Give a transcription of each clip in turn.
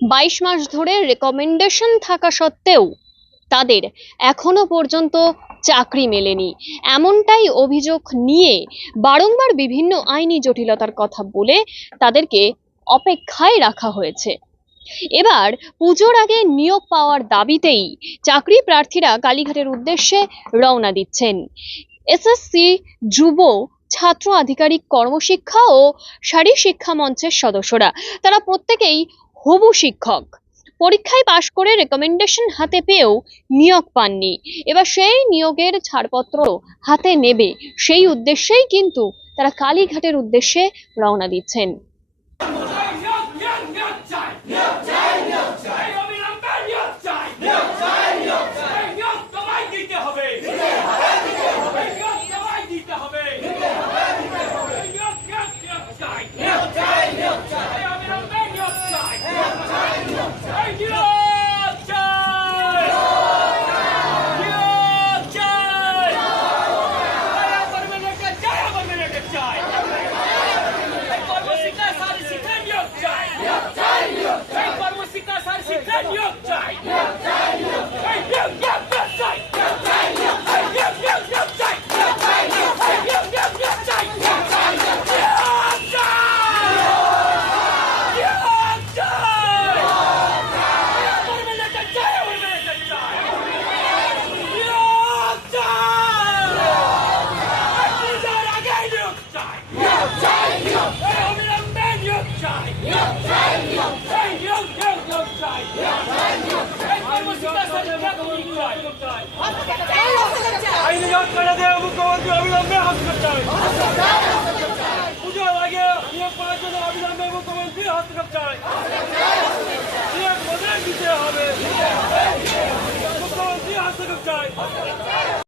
বাইশ মাস ধরে রেকমেন্ডেশন থাকা সত্ত্বেও তাদের এখনও পর্যন্ত চাকরি মেলেনি। এমনটাই অভিযোগ নিয়ে বারংবার বিভিন্ন আইনি জটিলতার কথা বলে তাদেরকে অপেক্ষায় রাখা হয়েছে। এবার পুজোর আগে নিয়োগ পাওয়ার দাবিতেই চাকরি প্রার্থীরা কালীঘাটের উদ্দেশ্যে রওনা দিচ্ছেন। এসএসসি যুব ছাত্র আধিকারিক কর্মশিক্ষা ও শারীর শিক্ষা মঞ্চের সদস্যরা। তারা প্রত্যেকেই হবু শিক্ষক। পরীক্ষায় পাশ করে রেকমেন্ডেশন হাতে পেয়েও নিয়োগ পাননি। এবার সেই নিয়োগের ছাড়পত্র হাতে নেবে। সেই উদ্দেশ্যেই কিন্তু তারা কালীঘাটের উদ্দেশ্যে রওনা দিচ্ছেন নিয়োগ নিয়োগ নিয়োগ চাই নিয়োগ চাই নিয়োগ চাই অবিলম্বে নিয়োগ চাই নিয়োগ চাই নিয়োগ চাই নিয়োগ তোমায় দিতে হবে দিতে হবে দিতে হবে নিয়োগ তোমায় দিতে হবে দিতে হবে দিতে হবে নিয়োগ নিয়োগ নিয়োগ চাই নিয়োগ চাই নিয়োগ চাই অবিলম্বে নিয়োগ চাই নিয়োগ চাই নিয়োগ চাই নিয়োগ চাই নিয়োগ চাই আবার মেনেকে চাই আবার মেনেকে চাই কর্মশিক্ষা সারি শিক্ষা নিয়োগ চাই নিয়োগ চাই নিয়োগ চাই কর্মশিক্ষা সারি শিক্ষা নিয়োগ চাই নিয়োগ চাই নিয়োগ চাই নিয়োগ নিয়োগ নিয়োগ চাই নিয়োগ চাই নিয়োগ চাই নিয়োগ নিয়োগ নিয়োগ চাই নিয়োগ চাই নিয়োগ চাই নিয়োগ নিয়োগ নিয়োগ চাই নিয়োগ চাই নিয়োগ চাই নিয়োগ চাই নিয়োগ চাই আমার মেনেকে চাই আমার মেনেকে চাই নিয়োগ চাই পুজোর আগে নিয়োগ চাই নিয়োগ চাই নিয়োগ চাই অবিলম্বে নিয়োগ চাই নিয়োগ চাই নিয়োগ চাই নিয়োগ নিয়োগ নিয়োগ চাই নিয়োগ চাই নিয়োগ চাই কর্মসূচিটা সরকার নিয়োগ চাই আইন নিয়োগ করে দেয় মুখ্যমন্ত্রী অবিলম্বে হস্তক্ষেপ চাই পুজোর আগে নিয়োগ করার জন্য অবিলম্বে মুখ্যমন্ত্রী হস্তক্ষেপ চাই নিয়োগ বদলে দিতে হবে? মুখ্যমন্ত্রী হস্তক্ষেপ চাই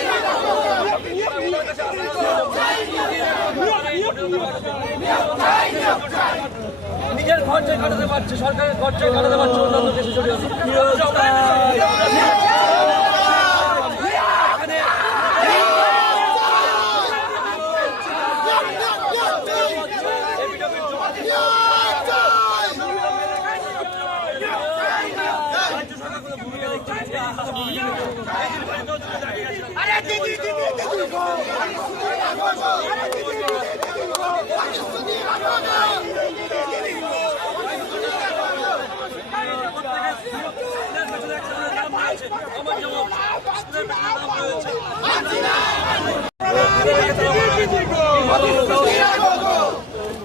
নিজের খরচে কাটাতে পারছে সরকারের খরচে কাটাতে পারছে অন্যান্য দেশে চলে যাচ্ছে।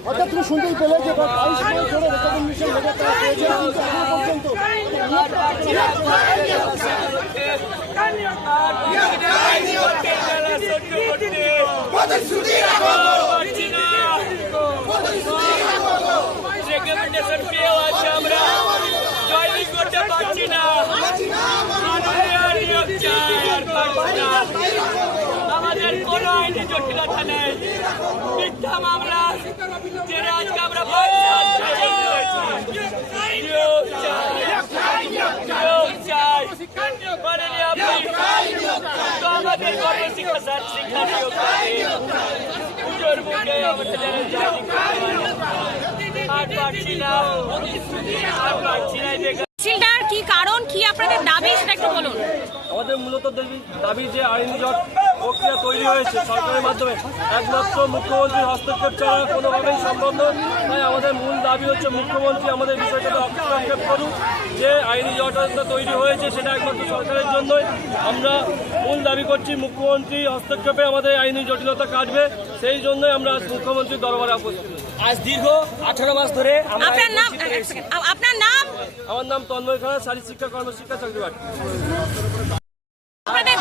অর্থাৎ তুমি শুনতেই পেলে যে পর্যন্ত রেকমেন্ডেশন পেয়েও আছে আমরা। জয়নিং করতে পারছি না। আমাদের কোনো আইনি জটিলতা নেই। মিথ্যা মামলা। জেনে আজকে আমরা আমাদের কর্মশিক্ষা স্যার শিক্ষা নিয়োগ করেন পুজোর মুখে আমাদের আর পারছি না। আর পারছি না মিছিলটার কি কারণ কি আপনাদের দাবি সেটা একটু বলুন। আমাদের মূলত দাবি দাবি যে আইনি জট প্রক্রিয়া তৈরি হয়েছে সরকারের মাধ্যমে একমাত্র মুখ্যমন্ত্রীর হস্তক্ষেপ ছাড়া কোনোভাবেই সম্ভব নয়। আমাদের মূল দাবি হচ্ছে মুখ্যমন্ত্রী আমাদের বিষয়টাতে হস্তক্ষেপ করুন যে আইনি জটটা তৈরি হয়েছে সেটা একমাত্র সরকারের জন্যই। আমরা মূল দাবি করছি মুখ্যমন্ত্রী হস্তক্ষেপে আমাদের আইনি জটিলতা কাটবে। সেই জন্যই আমরা আজ মুখ্যমন্ত্রীর দরবারে উপস্থিত আজ দীর্ঘ আঠারো মাস ধরে আপনার নাম বঞ্চিত এক হয়েছি। সেকেন্ড, আ- আপনার নাম? আমার নাম তন্ময় খান শারীর শিক্ষা কর্মশিক্ষা চাকরি বাড়ি আমাদের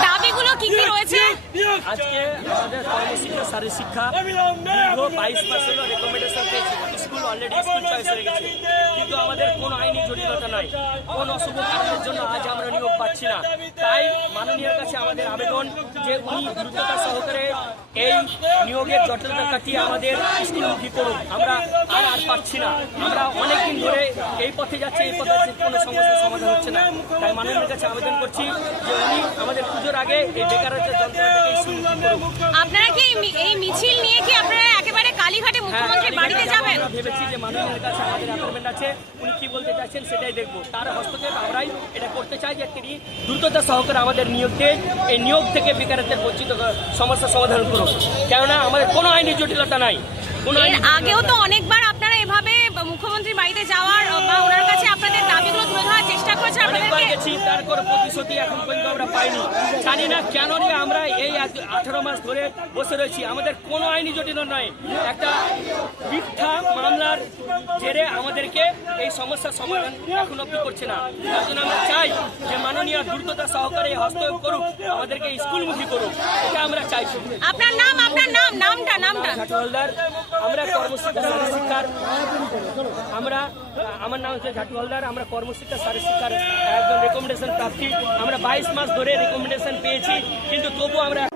কর্মশিক্ষা শারীর শিক্ষা বাইশ মাস হলো recommendation school already school choice কিন্তু আমাদের কোনো আইনি জটিলতা নাই, কোন অশুভ কারণের জন্য আজ আমরা নিয়োগ পাচ্ছি না। তাই মাননীয়ের কাছে আমাদের আবেদন যে উনি দ্রুততা সহকারে এই নিয়োগের জটিলতা কাটিয়ে আমাদের স্কুলমুখী করুন আমরা আর আর পাচ্ছি না। আমরা অনেকদিন ধরে এই পথে যাচ্ছি, এই পথে কোনো সমস্যার সমাধান হচ্ছে না। তাই মাননীয় কাছে আবেদন করছি যে উনি আমাদের পুজোর আগে এই বেকারত্বের যন্ত্রণা আপনারা কি এই মিছিল নিয়ে কি আপনারা একেবারে কালীঘাটে মুখ্যমন্ত্রীর বাড়িতে যাবেন আমরা ভেবেছি যে মাননীয়ের কাছে আমাদের অ্যাপয়েন্টমেন্ট আছে। উনি কি বলতে চাইছেন সেটাই দেখব। তার হস্তক্ষেপ আমরাই এটা করতে চাই যে তিনি দ্রুততা সহকারে আমাদের নিয়োগকে এই নিয়োগ থেকে বেকারত্বের বঞ্চিত সমস্যা সমাধান করুন কেননা আমাদের কোনো আইনি জটিলতা নাই। আগেও তো অনেকবার আপনারা এভাবে মুখ্যমন্ত্রীর বাড়িতে যাওয়ার বা ওনার কাছে আপনাদের দাবিগুলো তুলে ধরার অনেকবার গেছি তার কোনো প্রতিশ্রুতি এখন পর্যন্ত আমরা পাইনি। জানি না কেন আমরা এই আঠারো মাস ধরে বসে রয়েছি। আমাদের কোনো আইনি জটিল নয় একটা মিথ্যা মামলার জেরে আমাদেরকে এই সমস্যার সমাধান এখন অব্দি করছে না। তার জন্য আমরা চাই যে মাননীয় দ্রুততা সহকারে হস্তক্ষেপ করুক আমাদেরকে স্কুলমুখী করুক। এটা আমরা চাইছি। আপনার নাম আপনার নাম নামটা নামটা। ঝাটু আমরা কর্মশিক্ষা আমরা আমার নাম হচ্ছে ঝাটু হালদার। আমরা কর্মশিক্ষা শারীর শিক্ষার একজন রেকমেন্ডেশন প্রার্থী আমরা বাইশ মাস ধরে রেকমেন্ডেশন পেয়েছি কিন্তু তবু আমরা